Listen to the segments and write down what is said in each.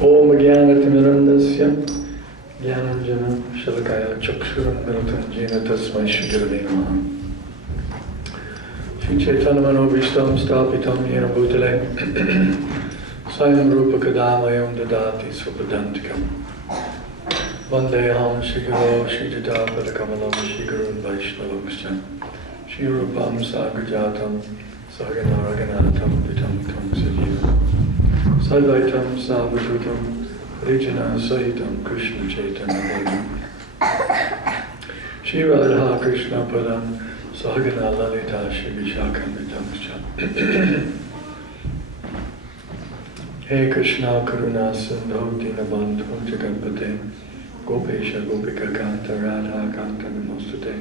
Om Jnanatimirandasya Jnananjana Shalakaya Chakshurandaratam Jena Tasmai Shri Gurave Namaha. Shri Chaitanya Manobhishtam Stapitam Yena Bhutale Swayam Rupa Kadamayam Dadati Swapadantikam Vandeham Shri Guru Shri Jatapada Kamalam Shri Gurun Vaishnavamscha Shri Rupam Sagrajatam Sagana Raganatam Vitam Tam Sajivam Sadvaitam Savadhutam Rijana Sahitam Krishna Chaitanya Devam Shri Radha Krishna Padam Sahagana Lalita Shri Vishakamitam Hey Krishna Karuna Sindhu Dinabandhu Jagapate Gopesha Gopika Kanta Radha Kanta Namostute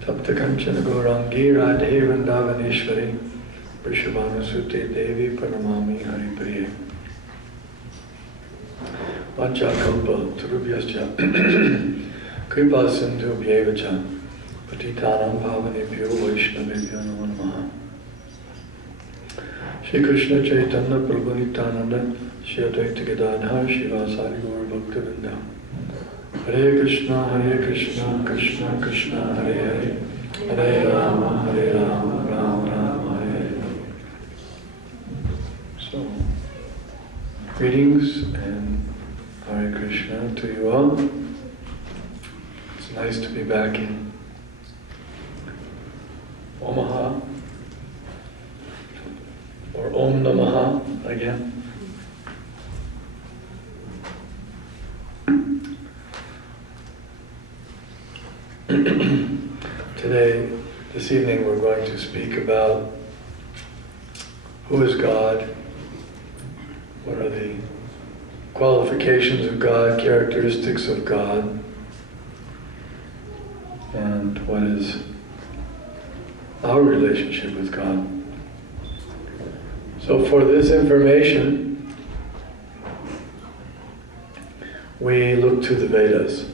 Tapta Kanchana Gaurangi Radhe Vrindavaneshwari Vrishabhanusute Devi Paramami Haripriye Vanchakalpa Tarubhyascha Kripa Sindhu Bhyevacha Patitanam Pavanebhyo Vaishnavebhyo Namo Namaha. Shri Krishna Chaitanya Prabhu Nityananda Shri Advaita Gadadhar Shivasari Gaur Bhaktivinoda Hare Krishna Krishna Krishna Hare Hare Hare Rama Rama Rama Hare. So, greetings and Hare Krishna to you all. It's nice to be back in Omaha, or Om Namaha again. This evening we're going to speak about who is God, what are the qualifications of God, characteristics of God, and what is our relationship with God. So for this information, we look to the Vedas.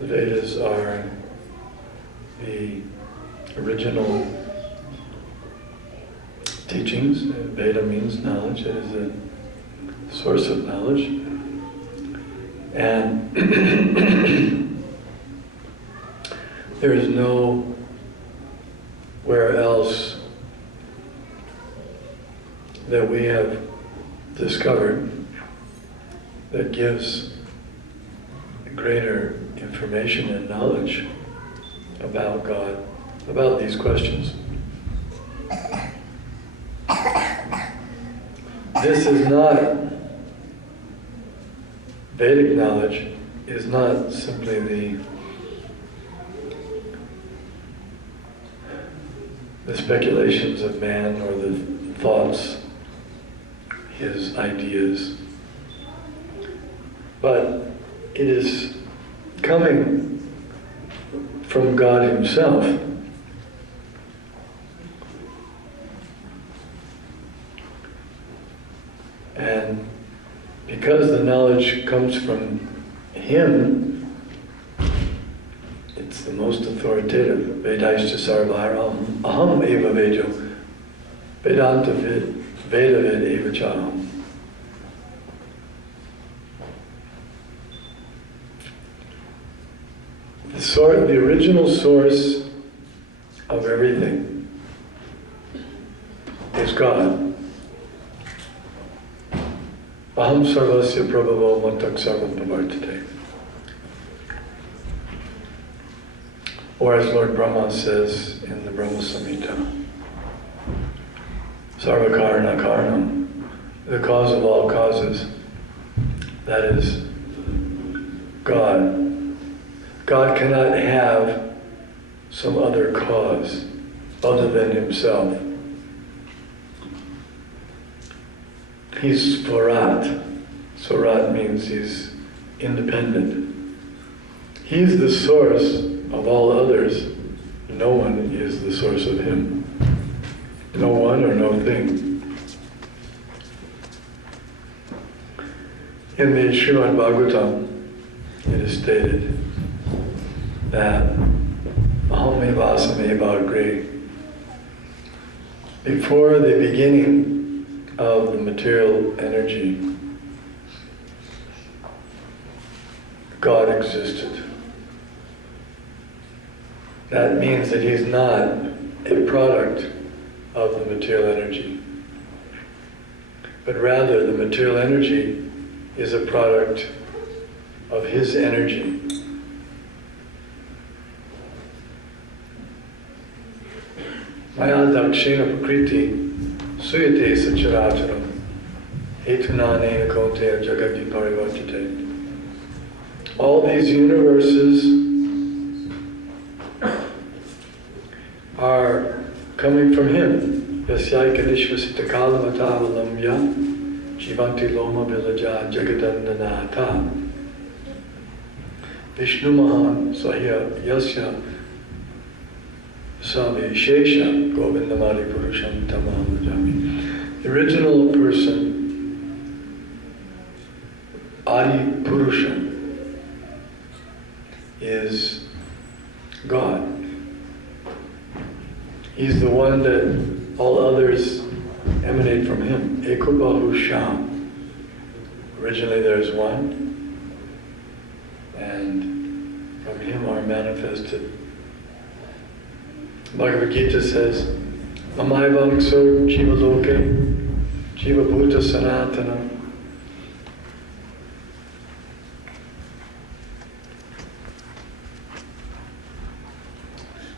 The Vedas are the original teachings. Veda means knowledge. It is a source of knowledge. And there is nowhere else that we have discovered that gives greater information and knowledge about God, about these questions. This is not, Vedic knowledge is not simply the speculations of man or the thoughts, his ideas, but it is coming from God Himself. And because the knowledge comes from Him, it's the most authoritative. Vedaishta sarvaram aham eva vejo vedanta veda ved eva chaham. The original source of everything is God. Aham sarvasya prabhavo mantak sarvam pavartate. Or as Lord Brahma says in the Brahma Samhita, sarvakarna karnam, the cause of all causes, that is God. God cannot have some other cause other than Himself. He's Swarat. Swarat means He's independent. He's the source of all others. No one is the source of Him. No one or no thing. In the Srimad Bhagavatam, it is stated that Aham evasam eva agre Before the beginning of the material energy, God existed. That means that He's not a product of the material energy, but rather the material energy is a product of His energy. Maya dakshena prakriti suyate sacharacharam hetunanena konteya jagati parivartate. All these universes are coming from Him. Yasyaika nishvasita kalamataavalamya jivanti loma vilaja jagadananata. Vishnu Mahan Sahya Yasya Sami Shesha Govindamadi Purusham Tamam Jami. The original person, Adi Purusham, is God. He's the one that all others emanate from Him. Ekubahu Sham. Originally there's one, and from Him are manifested. Bhagavad Gita says, Amaivang so jiva loke, jiva bhuta sanatana.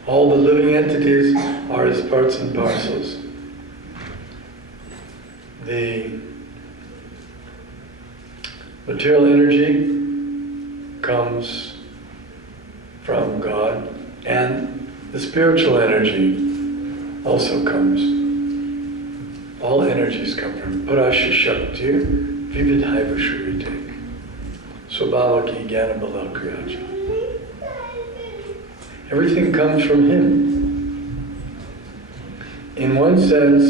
All the living entities are His parts and parcels. The material energy comes from God, and the spiritual energy also comes. All energies come from Parasya Shakti Vividhaiva Shruyate Swabhavaki Jnana Bala Kriyacha. Everything comes from Him. In one sense,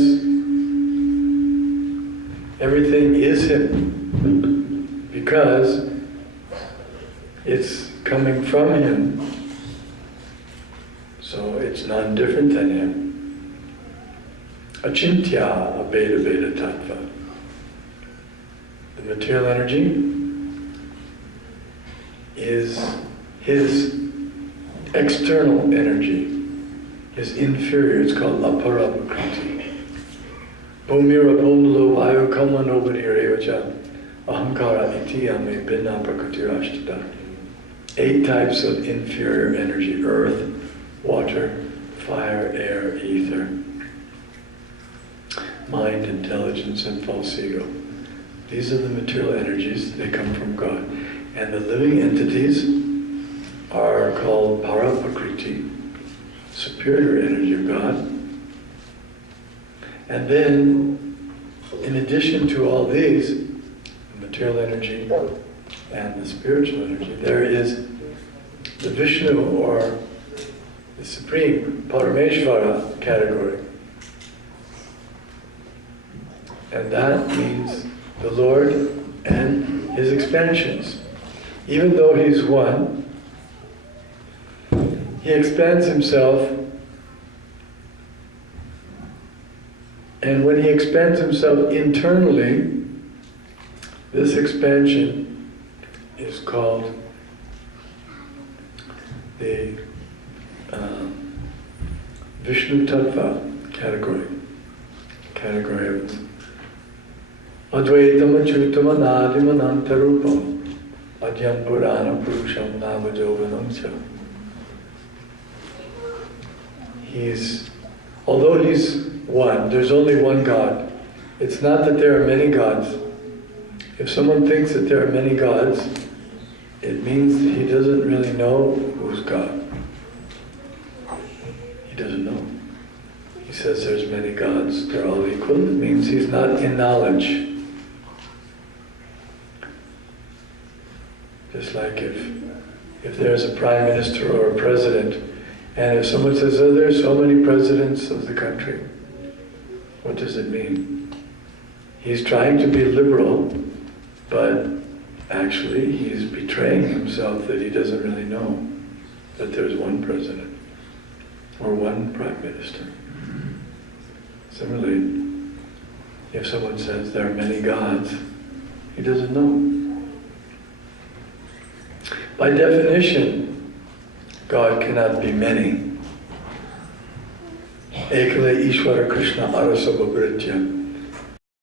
everything is Him, because it's coming from Him, so it's none different than Him. Achintya abeda beda tattva. The material energy is His external energy, His inferior. It's called aparaprakriti. Bhumira bhumlo vayu kama nobadirevacha ahankara itiyame binna prakritirashtada. 8 types of inferior energy: earth, water, fire, air, ether, mind, intelligence, and false ego. These are the material energies. They come from God. And the living entities are called Paraprakriti, superior energy of God. And then, in addition to all these, the material energy and the spiritual energy, there is the Vishnu, or the Supreme Parameshvara category. And that means the Lord and His expansions. Even though He's one, He expands Himself, and when He expands Himself internally, this expansion is called the Vishnu Tattva category of Advaitam Achyutam Anadim Anantarupam Adyam Purana Purusham Navajovanam Cha. Although He's one, there's only one God. It's not that there are many gods. If someone thinks that there are many gods, it means he doesn't really know who's God. He doesn't know. He says there's many gods, they're all equal. It means he's not in knowledge. Just like if there's a prime minister or a president, and if someone says, oh, there's so many presidents of the country, what does it mean? He's trying to be liberal, but actually he's betraying himself that he doesn't really know that there's one president or one prime minister. Similarly, if someone says there are many gods, he doesn't know. By definition, God cannot be many. Ekale Ishvara Krishna Arasabhavritya.